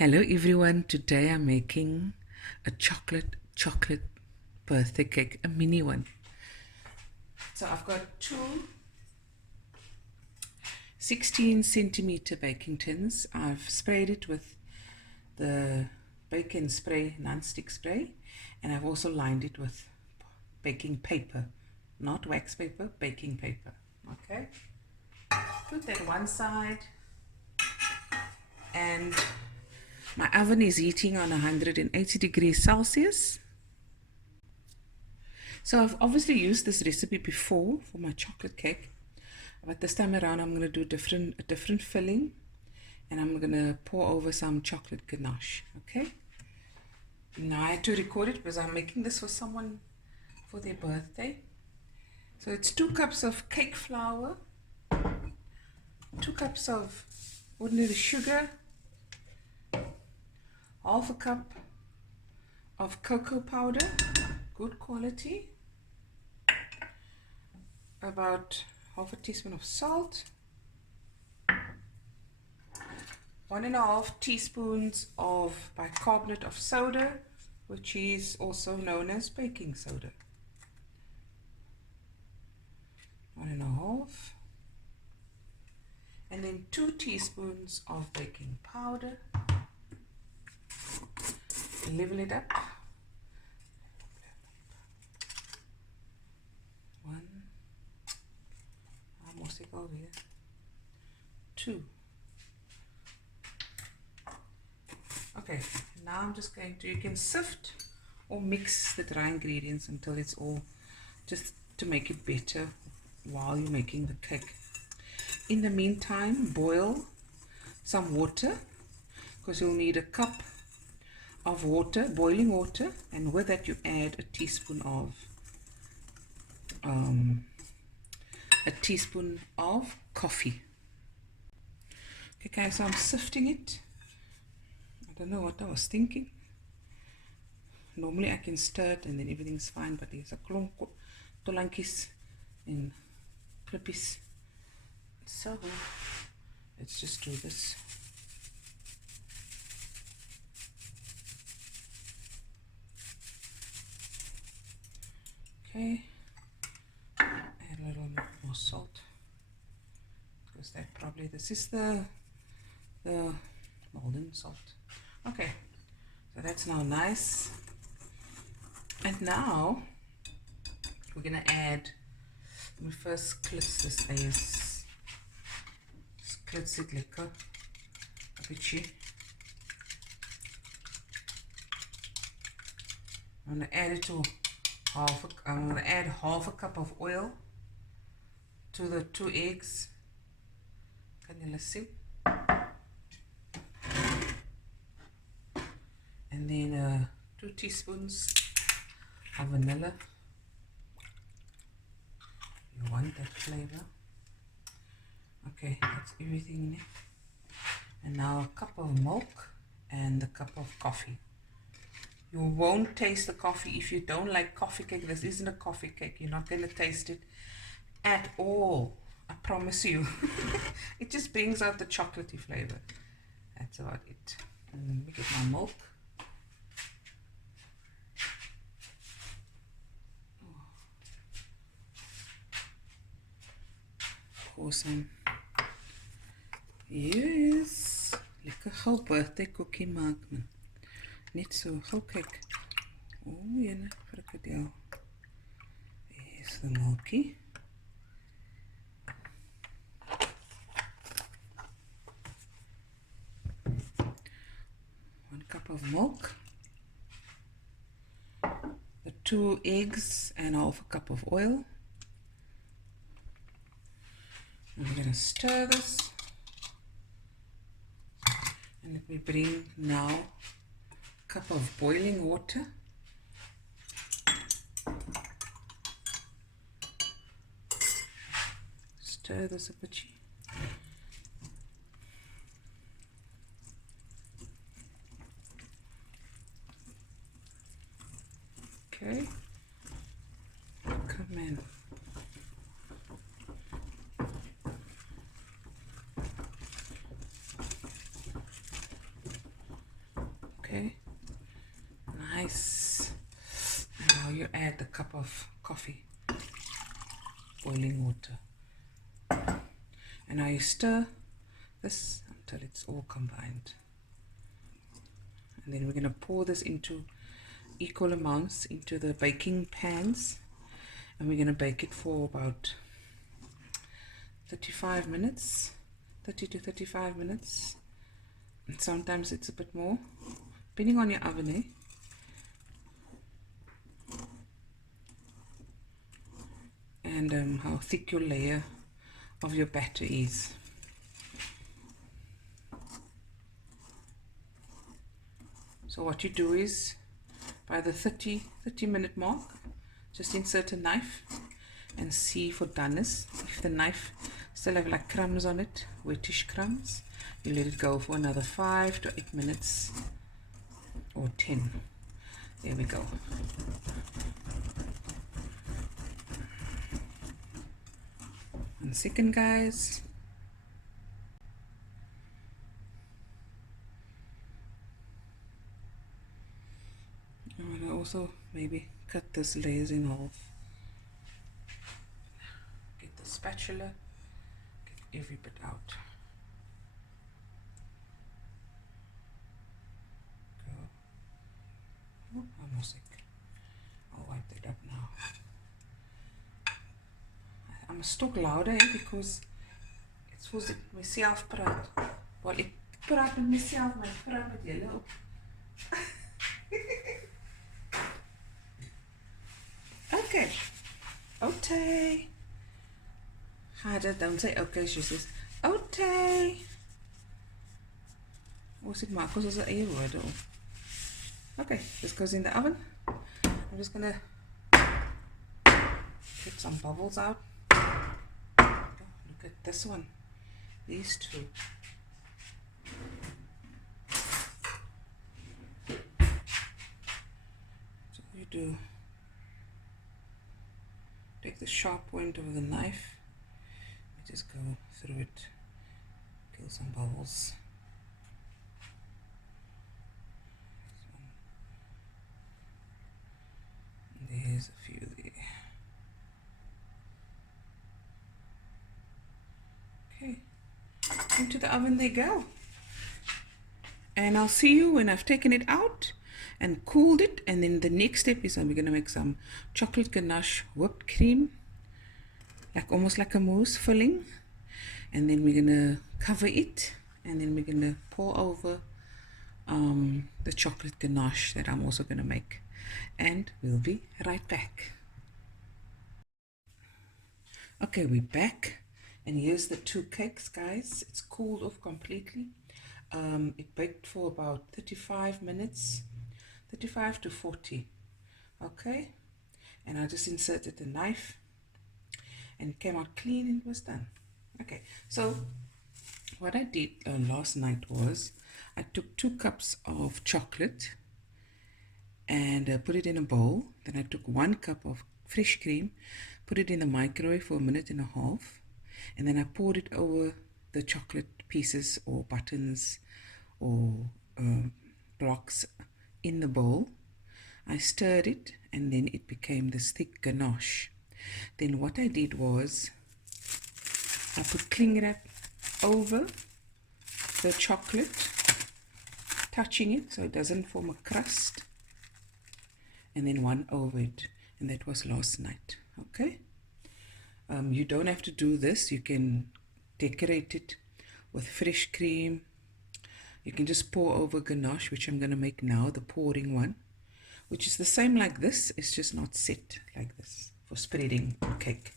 Hello everyone, today I'm making a chocolate birthday cake, a mini one. So I've got two 16 centimeter baking tins. I've sprayed it with the bake spray non-stick spray, and I've also lined it with baking paper, not wax paper, baking paper. Okay, put that one side, and my oven is heating on 180 degrees Celsius. So I've obviously used this recipe before for my chocolate cake, but this time around I'm going to do a different filling, and I'm going to pour over some chocolate ganache. Okay, now I had to record it because I'm making this for someone for their birthday. So it's 2 cups of cake flour, 2 cups of ordinary sugar, half a cup of cocoa powder, good quality, about half a teaspoon of salt, 1.5 teaspoons of bicarbonate of soda, which is also known as baking soda, 1.5, and then 2 teaspoons of baking powder. Level it up. 1, almost over here. 2. Okay, now I'm just going to, you can sift or mix the dry ingredients until it's all, just to make it better while you're making the cake. In the meantime, boil some water, because you'll need a cup of water, boiling water, and with that you add a teaspoon of coffee. Okay guys, so I'm sifting it. I don't know what I was thinking. Normally I can stir it and then everything's fine, but there's a klomp tolankies and klippies. So let's just do this. Okay, add a little bit more salt, because this is the golden salt. Okay, so that's now nice. And now we're gonna add, let me first klits this eers. Klits it lekker, a bietjie. I'm gonna add it to I'm going to add half a cup of oil to the 2 eggs. Can you see? And then 2 teaspoons of vanilla. You want that flavor. Okay, that's everything in it. And now a cup of milk and a cup of coffee. You won't taste the coffee if you don't like coffee cake. This isn't a coffee cake. You're not going to taste it at all. I promise you. It just brings out the chocolatey flavor. That's about it. And let me get my milk. Pour some. Yes. Lekker gou birthday cookie maak man. Net so, gou kyk. Jene frikadel. Here's the milky. One cup of milk. The 2 eggs and half a cup of oil. And we're going to stir this. And let me bring now a cup of boiling water. Stir this a bit. Okay. Come in. Okay, nice. And now you add the cup of coffee, boiling water. And now you stir this until it's all combined. And then we're going to pour this into equal amounts into the baking pans, and we're going to bake it for about 35 minutes, 30 to 35 minutes, and sometimes it's a bit more, depending on your oven, eh? And how thick your layer of your batter is. So what you do is, by the 30 minute mark, just insert a knife and see for doneness. If the knife still have like crumbs on it, wettish crumbs, you let it go for another 5 to 8 minutes or 10. There we go. One second, guys. I'm gonna also maybe cut this layers in half. Get the spatula, get every bit out. Go. Oh, I'm all sick. I'll wipe that up now. I must talk louder, eh, because it's for myself praat. Well, ek praat met myself, maar ek praat met julle ook. Okay. Okay. Harder, don't say okay, she says okay. What's it mark? Because there's an A word. Okay, this goes in the oven. I'm just gonna get some bubbles out. Oh, look at this one. These two. So you do. Take the sharp point of the knife, you just go through it, kill some bubbles. There's a few there. Okay, into the oven they go. And I'll see you when I've taken it out and cooled it. And then the next step is we're going to make some chocolate ganache whipped cream, like almost like a mousse filling. And then we're going to cover it, and then we're going to pour over the chocolate ganache that I'm also going to make. And we'll be right back. Okay, we're back, and here's the two cakes, guys. It's cooled off completely. It baked for about 35 minutes, 35 to 40. Okay, and I just inserted the knife and it came out clean and it was done. Okay, so what I did last night was I took 2 cups of chocolate and put it in a bowl. Then I took 1 cup of fresh cream, put it in the microwave for 1.5 minutes, and then I poured it over the chocolate pieces or buttons or blocks in the bowl. I stirred it, and then it became this thick ganache. Then what I did was I put cling wrap over the chocolate, touching it so it doesn't form a crust, and then one over it, and that was last night. Okay, you don't have to do this. You can decorate it with fresh cream. You can just pour over ganache, which I'm going to make now, the pouring one, which is the same like this. It's just not set like this for spreading cake.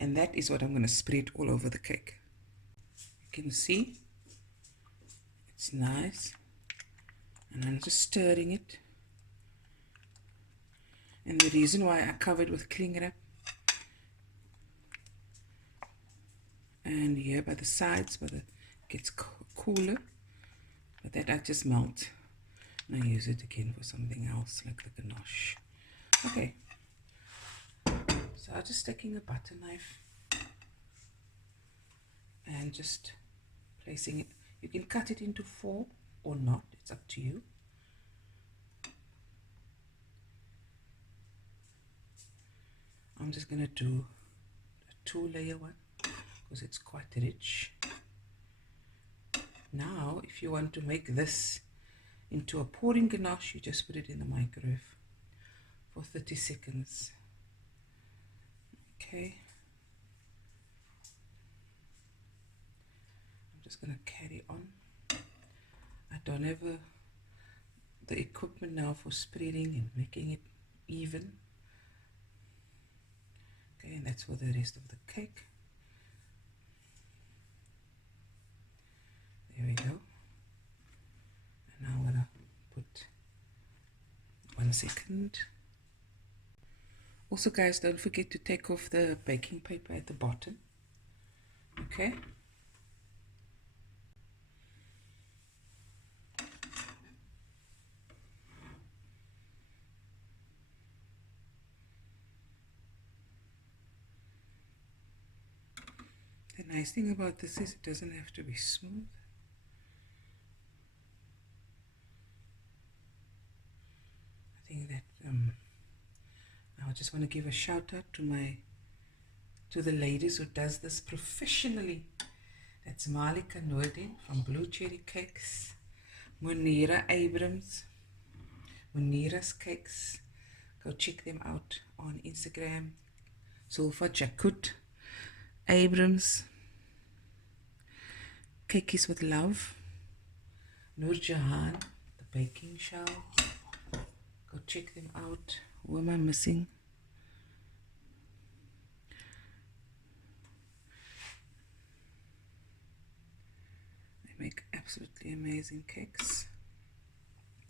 And that is what I'm going to spread all over the cake. You can see it's nice, and I'm just stirring it. And the reason why I covered with cling wrap and here by the sides, but it gets cooler, but that I just melt and I use it again for something else like the ganache. Okay, so I'm just taking a butter knife and just placing it. You can cut it into 4 or not, it's up to you. I'm just going to do a 2-layer one because it's quite rich. Now, if you want to make this into a pouring ganache, you just put it in the microwave for 30 seconds. Okay. I'm just going to carry on. I don't have the equipment now for spreading and making it even. Okay, and that's for the rest of the cake. There we go. And now I'm going to put 1 second. Also, guys, don't forget to take off the baking paper at the bottom. Okay. The nice thing about this is it doesn't have to be smooth. I think that I just want to give a shout out to the ladies who does this professionally. That's Malika Noordin from Blue Cherry Cakes, Munira Abrams, Munira's Cakes. Go check them out on Instagram. Zulfa Jakut Abrams, Cakes with Love, Noor Jahan, the baking show. Go check them out. Who am I missing? They make absolutely amazing cakes.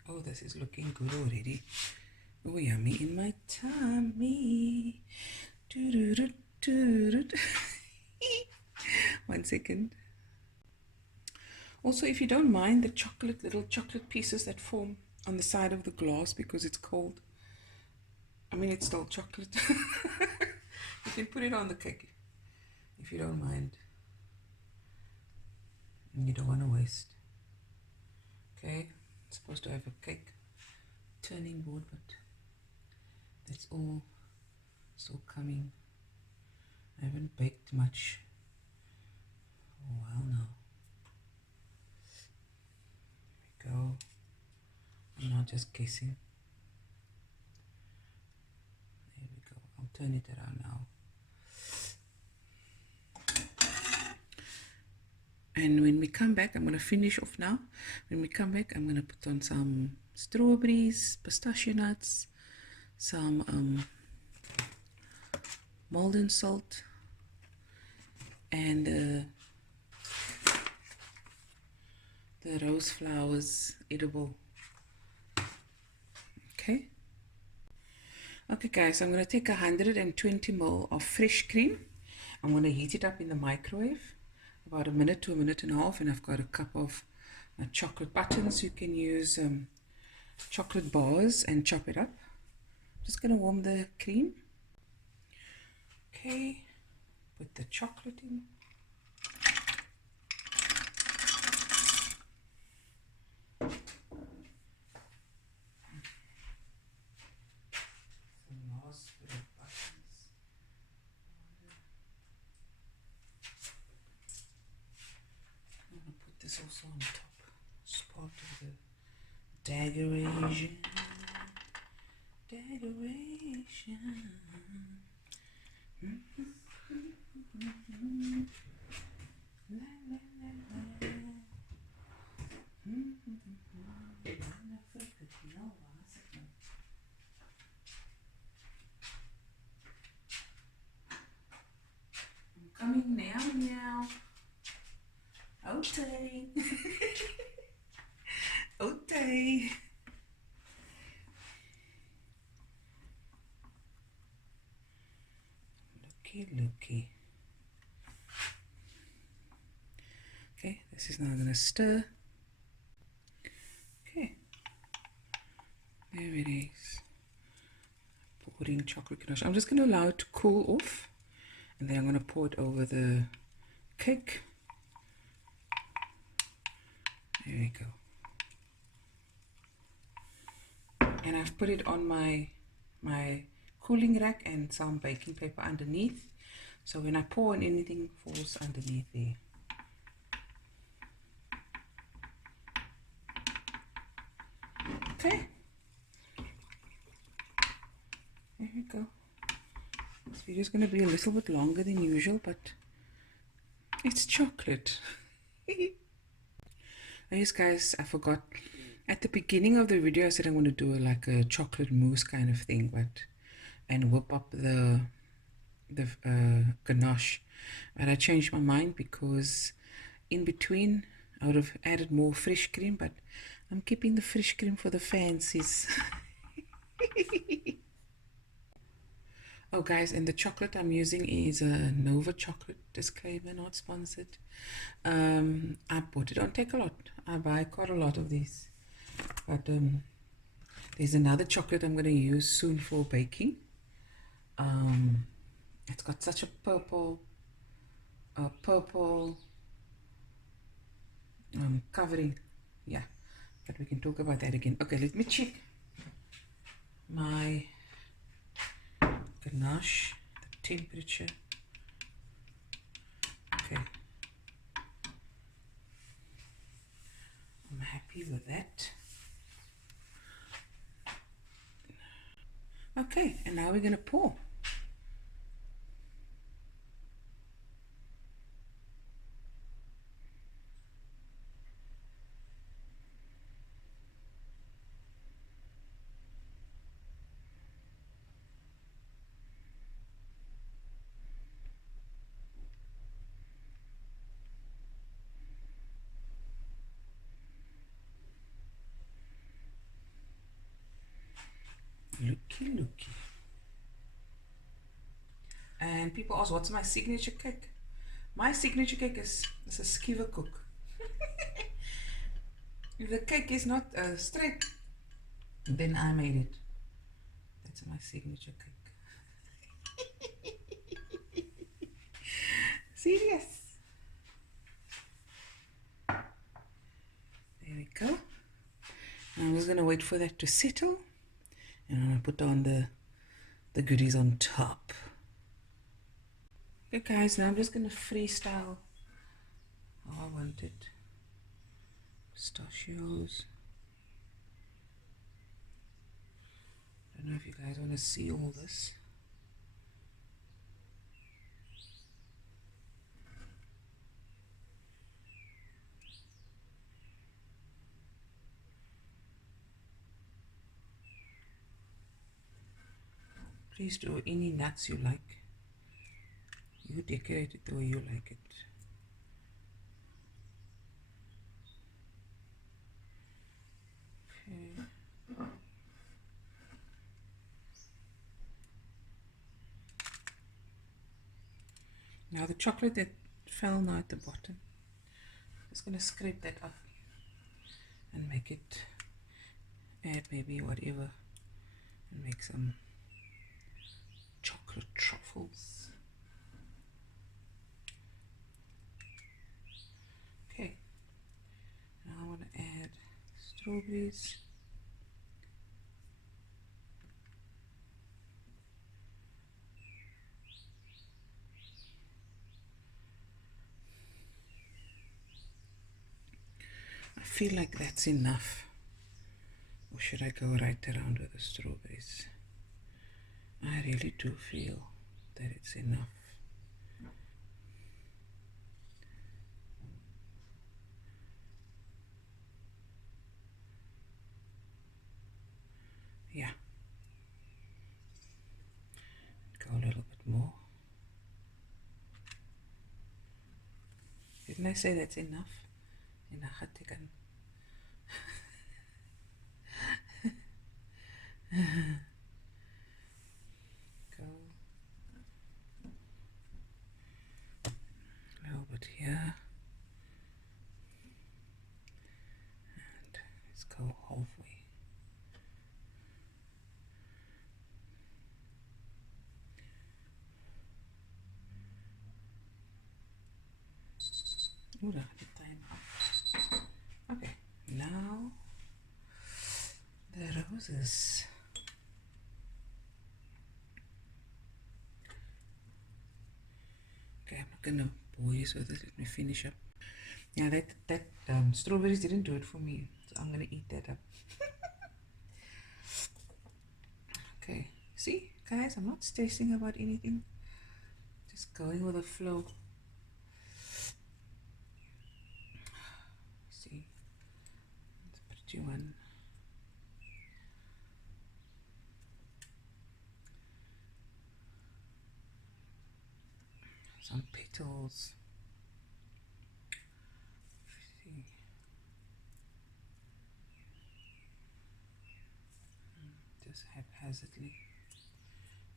Oh, this is looking good already. Oh, yummy in my tummy. 1 second. Also, if you don't mind the little chocolate pieces that form on the side of the glass because it's cold, I mean, it's still chocolate. You can put it on the cake if you don't mind. And you don't want to waste. Okay, it's supposed to have a cake turning board, but that's all still coming. I haven't baked much for a while now. There we go. I'm not just guessing. There we go. I'll turn it around now. And when we come back, I'm going to finish off now. When we come back, I'm going to put on some strawberries, pistachio nuts, some Malden salt, and the rose flowers edible. Okay. Okay, guys, I'm going to take 120 ml of fresh cream. I'm going to heat it up in the microwave about a minute to a minute and a half, and I've got a cup of chocolate buttons. You can use chocolate bars and chop it up. Just going to warm the cream. Okay, put the chocolate in. This also on top. It's part of the decoration. I'm coming now. Okay. Okay. Looky. Okay, this is now going to stir. Okay. There it is. Pouring chocolate ganache. I'm just going to allow it to cool off, and then I'm going to pour it over the cake. There we go. And I've put it on my cooling rack and some baking paper underneath. So when I pour and anything falls underneath there. Okay. There you go. This video is going to be a little bit longer than usual, but it's chocolate. Yes, guys, I forgot. At the beginning of the video, I said I want to do like a chocolate mousse kind of thing, and whip up the ganache. But I changed my mind because in between I would have added more fresh cream, but I'm keeping the fresh cream for the fancies. Oh guys, and the chocolate I'm using is a Nova chocolate, disclaimer, not sponsored. I bought it on Takealot. I buy quite a lot of these, but there's another chocolate I'm going to use soon for baking. It's got such a purple covering. Yeah, but we can talk about that again. Okay, let me check my ganache, the temperature. Okay, I'm happy with that. Okay, and now we're going to pour. Looky. And people ask, what's my signature cake? My signature cake is a skiver cook. If the cake is not straight, then I made it. That's my signature cake. Serious. There we go. Now I'm just going to wait for that to settle. And I'm going to put on the goodies on top. Okay guys, now I'm just going to freestyle how I want it. Pistachios. I don't know if you guys want to see all this. Please do any nuts you like. You decorate it the way you like it. Okay. Now the chocolate that fell now at the bottom, I'm just going to scrape that up and make it, add maybe whatever, and make some chocolate truffles. Okay, now I want to add strawberries. I feel like that's enough. Or should I go right around with the strawberries? I really do feel that it's enough. Yeah. Go a little bit more. Didn't I say that's enough? Go a little bit here. And let's go halfway. Ooh, the time up. Okay, now the roses. Okay, I'm not gonna bore you with this. Let me finish up. Yeah, that strawberries didn't do it for me, so I'm gonna eat that up. Okay, see, guys, I'm not stressing about anything. Just going with the flow. See, it's a pretty one. Some petals. See. Just haphazardly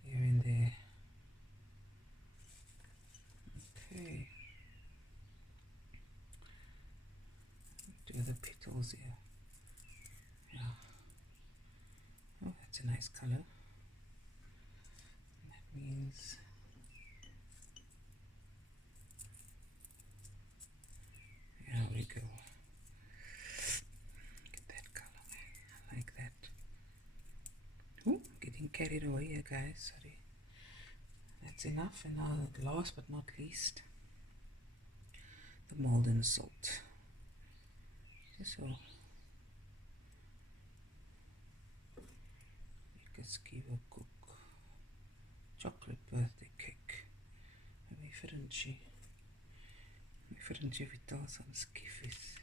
here and there. Okay. Do the petals here. Yeah. Oh, that's a nice color. That means there we go. Get that color. I like that. Ooh, getting carried away here, guys. Sorry. That's enough. And now, last but not least, the molten salt. So you just give a cook chocolate birthday cake. Maybe differently vital some skiffies.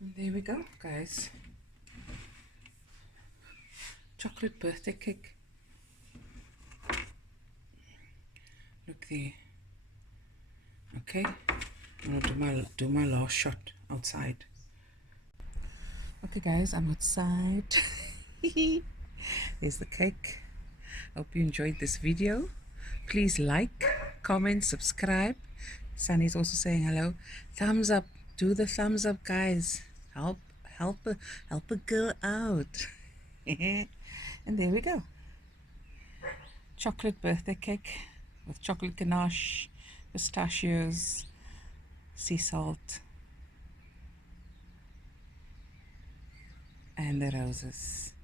And there we go, guys. Chocolate birthday cake. Look there. Okay, I'm gonna do my last shot outside. Okay, guys, I'm outside. There's the cake. Hope you enjoyed this video. Please like, comment, subscribe. Sunny's also saying hello. Thumbs up. Do the thumbs up, guys. Help a girl out. And there we go. Chocolate birthday cake with chocolate ganache, pistachios, sea salt, and the roses.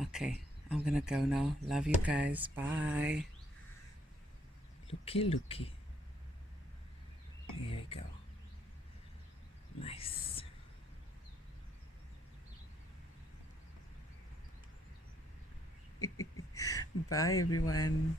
Okay, I'm gonna go now. Love you guys. Bye. Looky. There we go. Nice. Bye, everyone.